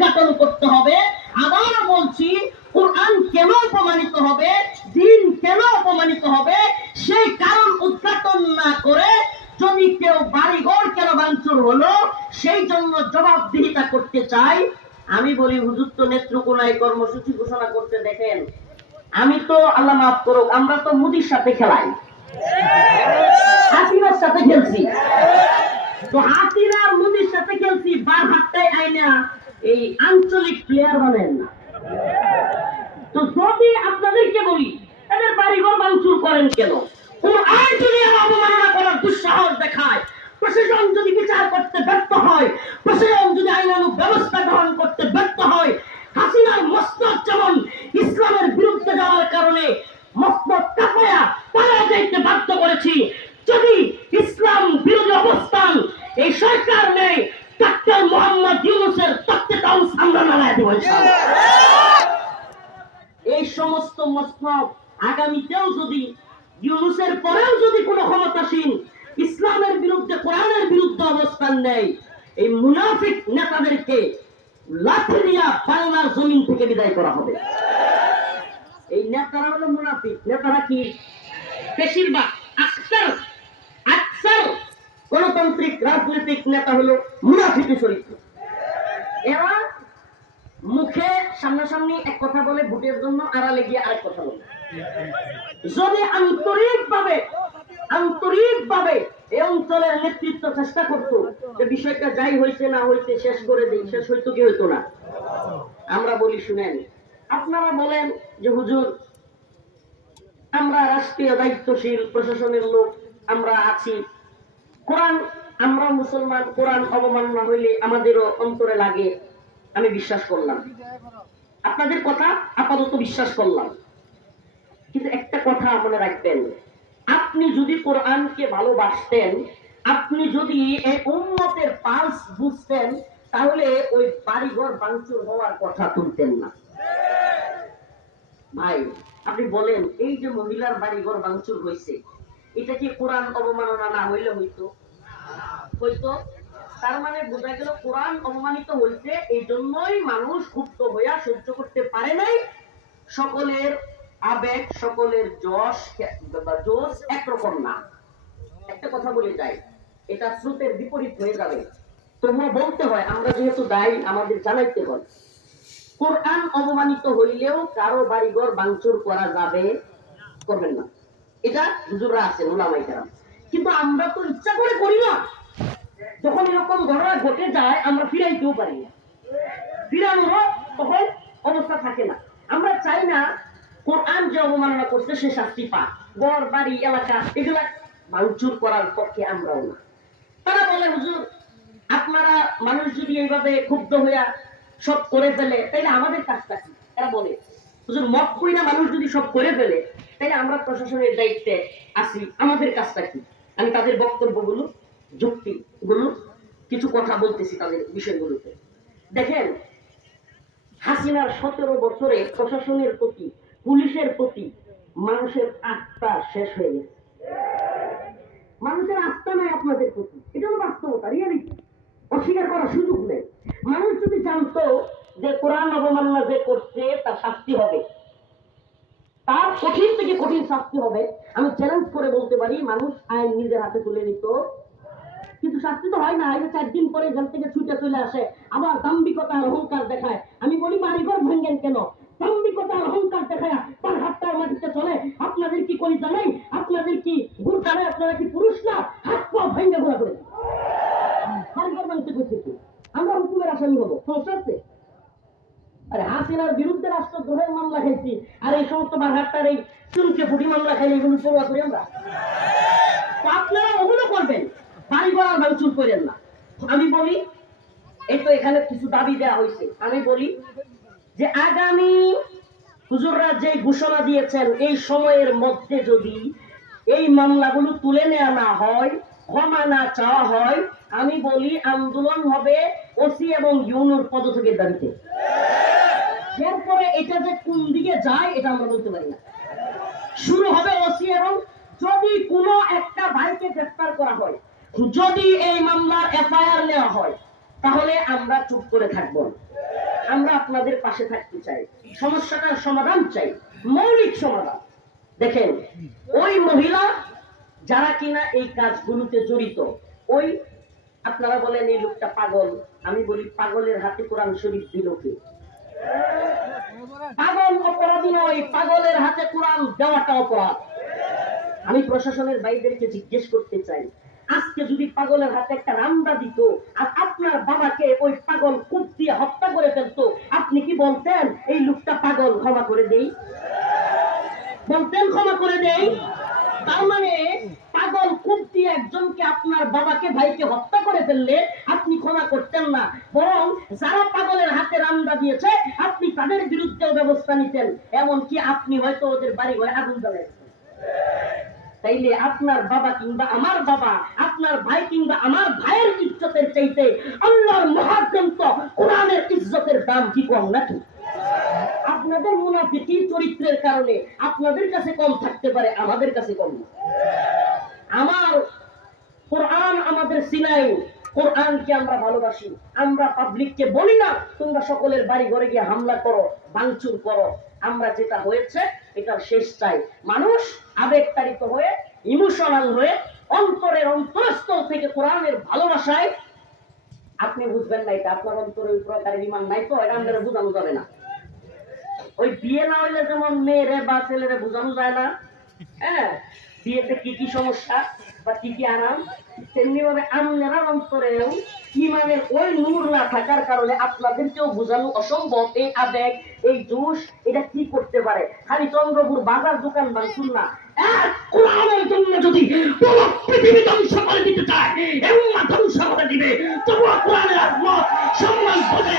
উদ্ঘাটন করতে হবে। আবার বলছি, কোরআন কেন অপমানিত হবে, দিন কেন অপমানিত হবে, সেই কারণ উদ্ঘাটন না করে যদি কেউ বাড়িঘর কেন ভাঙচুর হলো সেই জন্য জবাবদিহিতা করতে চাই, আমি বলি হুজুর তো নেত্রকোনায় কর্মসূচি ঘোষণা করতে দেখেন। আমি তো আল্লাহ মাফ করুক, আমরা তো মুদির সাথে খেলাই, হাসিনার সাথে খেলছি। তো হাসিনা মুদির সাথে খেলছি, বার হাতটাই আইনা এই আঞ্চলিক প্লেয়ার বানেন না। তো যদি আপনাদেরকে বলি তাদের বাড়িঘর ভাঙচুর করেন কেন, কোরআন যদি অবমাননা করার দুঃসাহস দেখায়, প্রশাসন যদি বিচার করতে ব্যর্থ হয়, প্রশাসন যদি আইনানুগ ব্যবস্থা গ্রহণ করতে ব্যর্থ হয়, হাসিনার মস্তক যেমন ইসলামের বিরুদ্ধে যাওয়ার কারণে মস্তক কাঁপায়া তারা যাইতে বাধ্য করেছি, যদি ইসলাম বিরোধী অবস্থান এই সরকার নেই, ডাক্তার মোহাম্মদ ইউনূসের তত্ত্বাবধান আমরা নাড়ায় দেব ইনশাআল্লাহ। এই সমস্ত মস্তক আগামীতেও যদি ইউনূসের পরেও যদি কোনো ক্ষমতাসীন ইসলামের বিরুদ্ধে কোরআনের বিরুদ্ধে অবস্থান নেয়, এই মুনাফিক নেতাদেরকে লাঠি দিয়া বাংলার জমিন থেকে বিদায় করা হবে। এই নেতারা হলো মুনাফিক। নেতারা কি? বেশিরভাগ আকসার গণতান্ত্রিক রাজনৈতিক নেতা হলো মুনাফিকি চরিত্র। এরা মুখে সামনাসামনি এক কথা বলে, ভোটের জন্য আড়ালে গিয়ে আরেক কথা বলে। যদি আন্তরিকভাবে এই অঞ্চলের নেতৃত্ব চেষ্টা করতো যে বিষয়টা যাই হয়েছে না হয়েছে শেষ করে দিই, শেষ হইতো কি হইতো না? আমরা বলি শুনেন, আপনারা বলেন যে হুজুর আমরা রাষ্ট্রীয় দায়িত্বশীল প্রশাসনের লোক, আমরা আছি, কোরআন, আমরা মুসলমান, কোরআন অবমাননা হইলে আমাদেরও অন্তরে লাগে, আমি বিশ্বাস করলাম, আপনাদের কথা আপাতত বিশ্বাস করলাম। কিন্তু একটা কথা মনে রাখবেন, আপনি যদি কোরআনকে ভালোবাসতেন, আপনি যদি এই উম্মতের পালস বুঝতেন, তাহলে ওই বাড়িঘর ভাঙচুর হওয়ার কথা তুলতেন না। ভাই আপনি বলেন, এই যে মহিলার বাড়িঘর ভাঙচুর হয়েছে, এটা কি কোরআন অবমাননা না হইলে হইতো? তার মানে বোঝা গেল কোরআন অবমানিত হয়েছে, এই জন্যই মানুষ ক্ষুব্ধ হইয়া সহ্য করতে পারে নাই। সকলের আবেগ, সকলের জোশ একরকম না। একটা কথা বলে যাই, এটা স্রোতের বিপরীত হয়ে যাবে, তবুও বলতে হয়, আমরা যেহেতু দায়ী আমাদের জানাইতে হয়। কোরআন অবমানিত হইলেও কারো বাড়িঘর ভাঙচুর করা যাবে, করবেন না, এটা হুজুররা আছেন, উলামায়ে কেরাম। কিন্তু আমরা তো ইচ্ছা করে করি না। যখন এরকম ঘটনা ঘটে যায় আমরা ফিরাইতেও পারি না, ফিরানোরও তখন অবস্থা থাকে না। আমরা চাই না কোরআন যে অবমাননা করছে সে শাস্তি পাক, ঘর বাড়ি এলাকা এগুলা ভাঙচুর করার পক্ষে আমরাও না। তারা বলে হুজুর আপনারা মানুষ যদি এইভাবে ক্ষুব্ধ হইয়া সব করে ফেলে তাইলে আমাদের কাজটা কি? এরা বলে হুজুর মত করি না, মানুষ যদি সব করে ফেলে তাইলে আমরা প্রশাসনের দায়িত্বে আছি, আমাদের কাজটা কি? আমি তাদের বক্তব্যগুলো, যুক্তিগুলো, কিছু কথা বলতেছি তাদের বিষয়গুলোতে। দেখেন, হাসিনার 17 বছরে প্রশাসনের প্রতি, পুলিশের প্রতি মানুষের আস্থা শেষ হয়ে গেছে। মানুষের আস্থা নাই আপনাদের প্রতি, এটা হলো বাস্তবতা, রিয়ালিটি, অস্বীকার করার সুযোগ নেই। মানুষ যদি জানতো যে কোরআন অবমাননা যে করছে তার শাস্তি হবে, তার কঠিন থেকে কঠিন শাস্তি হবে, আমি চ্যালেঞ্জ করে বলতে পারি মানুষ আইন নিজের হাতে তুলে নিত। কিন্তু শাস্তি তো হয় না, এই 4 দিন পরে জেল থেকে ছুটে চলে আসে, আবার দাম্ভিকতা আর অহংকার দেখায়। আমি বলি বাড়িঘর ভাঙেন কেন? দাম্ভিকতা আর অহংকার দেখায় তার হাতটার মাটিতে চলে। আপনাদের কি করি জানেন? আপনাদের কি গুড় কানে? আপনারা কি পুরুষ না? হাত পা ভেঙে ঘোরা করে বাড়িঘর ভাঙতে করছে কি? আমরা হুকুমের আসামি হবো, সমস্যা আছে? আরে হাসিনার বিরুদ্ধে রাষ্ট্রদ্রোহের মামলা খাইছি, আর এই সমস্ত বারহাট্টার এই চুরুকে ফুটি মামলা খাইলে এগুলো পড়ুয়া করি আমরা। আপনারা ওগুলো করবেন, বাড়িঘর আর ভাঙচুর করেন না। আমি বলি, এই তো এখানে কিছু দাবি দেওয়া হয়েছে, আমি বলি যে আগামী হুজুররা যে ঘোষণা দিয়েছেন এই সময়ের মধ্যে যদি এই মামলাগুলো তুলে নেওয়া না হয়, ক্ষমা না চাওয়া হয়, আমি বলি আন্দোলন হবে ওসি এবং ইউনুর পদত্যাগের দাবিতে। এরপরে এটা যে কোন দিকে যায় এটা আমরা বলতে পারি না। শুরু হবে ওসি, এবং যদি কোনো একটা ভাইকে গ্রেফতার করা হয়, যদি এই মামলার এফআইআর নেওয়া হয়, তাহলে আমরা চুপ করে থাকবো না। আমরা আপনাদের পাশে থাকতে চাই, সমস্যাটার সমাধান চাই, মৌলিক সমাধান। দেখেন ওই মহিলা যারা কিনা এই কাজগুলোতে জড়িত, ওই আপনারা বলেন এই লোকটা পাগল, আমি বলি পাগলের হাতে কোরআন শরীফ দিল কে? পাগল অপরাধী নয়, পাগলের হাতে কোরআন দেওয়াটা অপরাধ। আমি প্রশাসনের ভাইদেরকে জিজ্ঞেস করতে চাই, আজকে যদি পাগলের হাতে একটা রামদা দিত আর আপনার বাবাকে ওই পাগল কূপ দিয়ে হত্যা করে ফেলতো, আপনি কি বলতেন এই লোকটা পাগল, ক্ষমা করে দেই? বলতেন ক্ষমা করে দেই? তার মানে পাগল কূপ দিয়ে একজনকে, আপনার বাবাকে ভাইকে হত্যা করে ফেললে আপনি ক্ষমা করতেন না, বরং যারা পাগলের হাতে রামদা দিয়েছে আপনি তাদের বিরুদ্ধেও ব্যবস্থা নিতেন, এমনকি আপনি হয়তো ওদের বাড়ি ঘরে আগুন জ্বালাইতেন। তাইলে আপনার বাবা কিংবা আমার বাবা, আপনার ভাই কিংবা আমার ভাইয়ের ইজ্জতের চাইতে আল্লাহর মহাগ্রন্থ কোরআনের ইজ্জতের দাম কি কম নাকি? আপনাদের মুনাফিকি চরিত্রের কারণে আপনাদের কাছে কম থাকতে পারে, আমাদের কাছে কম না। আমার কোরআন আমাদের সিনাই, কোরআনকে আমরা ভালোবাসি। আমরা পাবলিককে বলি না তোমরা সকলের বাড়ি ঘরে গিয়ে হামলা করো, ভাঙচুর করো। আমরা যেটা হয়েছে এটার শেষ চাই। মানুষ আবেগতাড়িত হয়ে, ইমোশনাল হয়ে, অন্তরের অন্তরস্থল থেকে কোরআনের ভালোবাসায়, আপনি বুঝবেন না এটা, আপনার অন্তরে ওই প্রকারের ইমান নাই তো, এটা আমাদের বোঝানো যাবে না। ওই বিয়ে না হইলে যেমন মেয়েরে বা ছেলেরে বোঝানো যায় না, হ্যাঁ, বিয়েতে কি কি সমস্যা বা কি কি আরাম, তেমনি ভাবে আপনারা অন্তরেও ইমানের ওই নূর না থাকার কারণে আপনাদেরকেও বোঝানো অসম্ভব। এই আবেগ, এই জোশ, এটা কি করতে পারে? খালি চন্দ্রপুর বাজার দোকান ভাঙচুর না, কোরআনের জন্য যদি পুরো পৃথিবী ধ্বংস করে দিতে চায়, এমন ধ্বংস করে দিবে, তবুও কোরআনের আজমত সম্মান করে।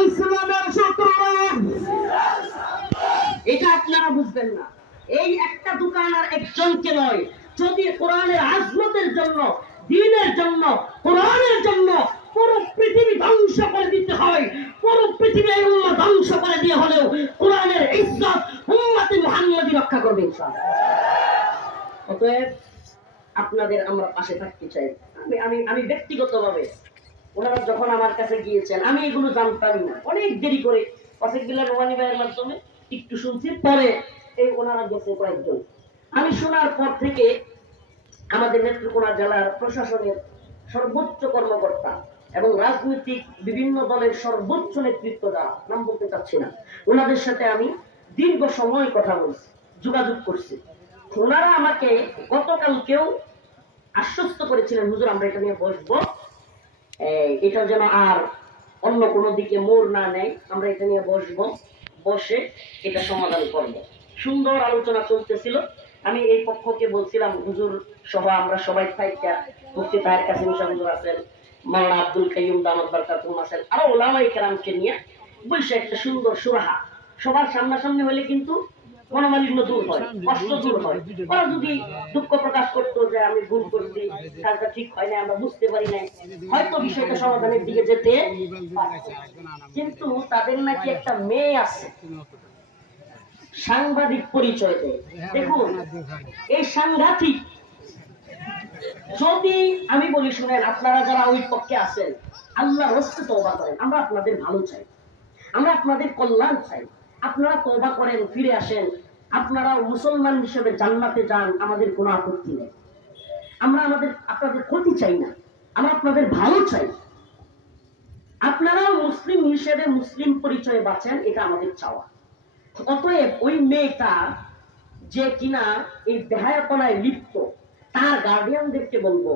ইসলামের শত্রু এটা আপনারা বুঝবেন না। এই একটা দোকান আর একজনকে নয়, যদি কোরআনের আজমতের জন্য, দ্বীনের জন্য, কোরআনের জন্য পুরো পৃথিবী ধ্বংস করে দিতে হয়, পুরো পৃথিবী উম্মাহ ধ্বংস করে দিয়ে হলেও কোরআনের ইজ্জত উম্মতে মুহাম্মাদি রক্ষা করবে ইনশাআল্লাহ। অতএব আপনাদের আমরা পাশে থাকতে চাই। আমি ব্যক্তিগতভাবে ওনারা যখন আমার কাছে গিয়েছেন, আমি এগুলো জানতামই না, অনেক দেরি করে অসিকুল্লাহ রোমানি ভাইয়ের মাধ্যমে একটু শুনছি, পরে এই ওনারা গেছে কয়েকজন। আমি শোনার পর থেকে আমাদের নেত্রকোনা জেলার প্রশাসনের সর্বোচ্চ কর্মকর্তা এবং রাজনৈতিক বিভিন্ন দলের সর্বোচ্চ নেতৃত্ব যারা, নাম বলতে চাচ্ছি না, ওনাদের সাথে আমি দীর্ঘ সময় কথা বলছি, যোগাযোগ করছি। ওনারা আমাকে গতকালকেও আশ্বস্ত করেছিলেন, হুজুর আমরা এটা নিয়ে বসবো, এটা যেন আর অন্য কোনো দিকে মোড় না নেয়, আমরা এটা নিয়ে বসবো, বসে এটা সমাধান করব। সুন্দর আলোচনা চলতেছিল। আমি এই পক্ষকে বলছিলাম, হুজুর সহ আমরা সবাই থাইকা, মুফতি তাহের কাসিম শাহ হুজুর আছেন, মাওলানা আব্দুল কাইয়ুম দামাত বারকাতুহুম আছেন, আরো উলামায়ে কেরামকে নিয়ে বসে একটা সুন্দর সুরাহা, সবার সামনাসামনি হলে কিন্তু মনোমালিন্য দূর হয়, কষ্ট দূর হয়। ওরা যদি দুঃখ প্রকাশ করতো যে আমি ভুল করছি, কাজটা ঠিক হয় না, আমরা বুঝতে পারি না, হয়তো বিষয়টা সমাধানের দিকে যেতে পারতো। কিন্তু তাদের নাকি একটা মেয়ে আছে, সাংবাদিক পরিচয় দেয়। দেখুন এই সাংঘাতিক। যদি আমি বলি শুনেন, আপনারা যারা ওই পক্ষে আছেন, আল্লাহর হস্তে তওবা করেন, আমরা আপনাদের ভালো চাই, আমরা আপনাদের কল্যাণ চাই। আপনারা তওবা করেন, ফিরে আসেন, আপনারা মুসলমান হিসেবে জান্নাতে যান, আমাদের কোনো আপত্তি নেই। আমরা আপনাদের ক্ষতি চাই না, আমরা আপনাদের ভালো চাই। আপনারাও মুসলিম হিসেবে মুসলিম পরিচয়ে বাঁচেন, এটা আমাদের চাওয়া। অতএব ওই মেয়েটা যে কিনা এই বেহায়াপনায় লিপ্ত, তার গার্ডিয়ানদেরকে বলবো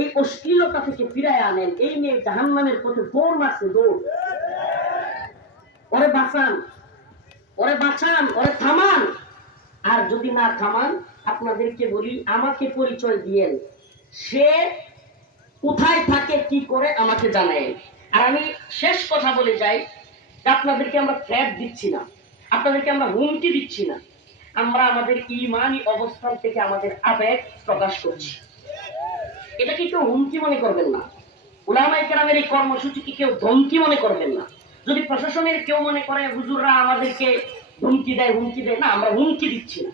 এই অশ্লীলতা থেকে ফিরায় আনেন। এই মেয়ে জাহান্নামের পথে দৌড় মারছে, দৌড়। ওরে বাঁচান, ওরে বাঁচান, ওরে থামান। আর যদি না থামান, আপনাদেরকে বলি আমাকে পরিচয় দিয়েন, সে কোথায় থাকে, কি করে, আমাকে জানায়। আর আমি শেষ কথা বলে যাই, আপনাদেরকে আমরা থ্রেট দিচ্ছি না, আপনাদেরকে আমরা হুমকি দিচ্ছি না, আমরা আমাদের ঈমানি অবস্থান থেকে আমাদের আবেগ প্রকাশ করছি। এটা কি কেউ হুমকি মনে করবেন না, উলামায়ে কেরামের এই কর্মসূচিকে কেউ ধমকি মনে করবেন না। যদি প্রশাসনের কেউ মনে করে হুজুররা আমাদেরকে হুমকি দেয়, হুমকি দেয় না, আমরা হুমকি দিচ্ছি না,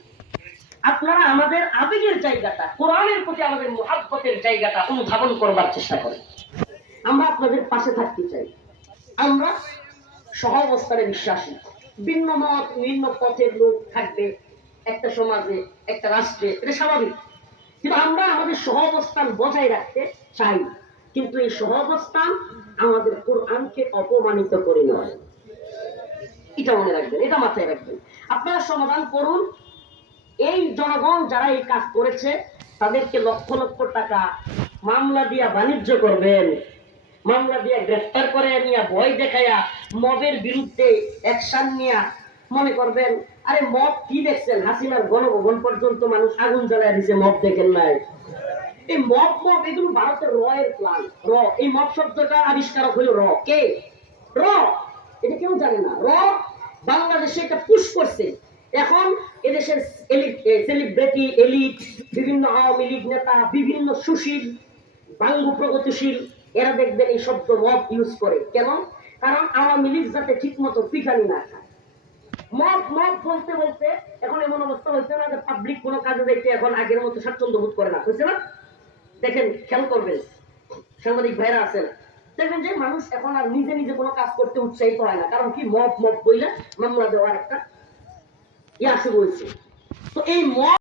আপনারা আমাদের আবেগের জায়গাটা, কোরআনের প্রতি আমাদের মুহাব্বতের জায়গাটা অনুধাবন করবার চেষ্টা করেন। আমরা আপনাদের পাশে থাকতে চাই। আমরা সহাবস্থানে বিশ্বাসী। ভিন্ন মত ভিন্ন পথের লোক থাকবে একটা সমাজে, একটা রাষ্ট্রে, এটা স্বাভাবিক। কিন্তু আমরা আমাদের সহাবস্থান বজায় রাখতে চাই। কিন্তু এই সহাবস্থান আমাদের কোরআনকে অপমানিত করে নয়। এটা মনে রাখবেন, এটা মাথায় রাখবেন। আপনারা সমাধান করুন। এই জনগণ যারা এই কাজ করেছে তাদেরকে লক্ষ লক্ষ টাকা মামলা দিয়া বাণিজ্য করবেন, মামলা দিয়া গ্রেফতার করে নিয়ে ভয় দেখাইয়া মবের বিরুদ্ধে অ্যাকশন নিয়া মনে করবেন আরে মব কি দেখছেন, হাসিনার গণভবন পর্যন্ত মানুষ আগুন জ্বালায় দিছে, মব দেখেন নাই? এই মব মব এগুলো ভারতের র এর প্ল্যান। র, এই মব শব্দটা আবিষ্কারক হলো র। কে? র। এটা কেউ জানে না। র বাংলাদেশে এটা পুশ করছে। এখন এদেশের সেলিব্রিটি এলিট, বিভিন্ন আওয়ামী লীগ নেতা, বিভিন্ন সুশীল বাঙ্গু প্রগতিশীল, এরা দেখবেন এই শব্দ মব ইউজ করে। কেন? কারণ আওয়ামী লীগ যাতে ঠিক মতো পিটানি না খায়। মব মব বলতে বলতে এখন এমন অবস্থা হয়েছে না যে পাবলিক কোনো কাজে দেখতে এখন আগের মতো স্বাচ্ছন্দ্য বোধ করে না, বুঝছে না? দেখেন, খেয়াল করবেন, সাংবাদিক ভাইরা আছেন, দেখবেন যে মানুষ এখন আর নিজে নিজে কোনো কাজ করতে উৎসাহিত হয় না। কারণ কি? মব মব বইলে মামলা দেওয়ার একটা ইয়া শুরু হয়েছে। তো এই মব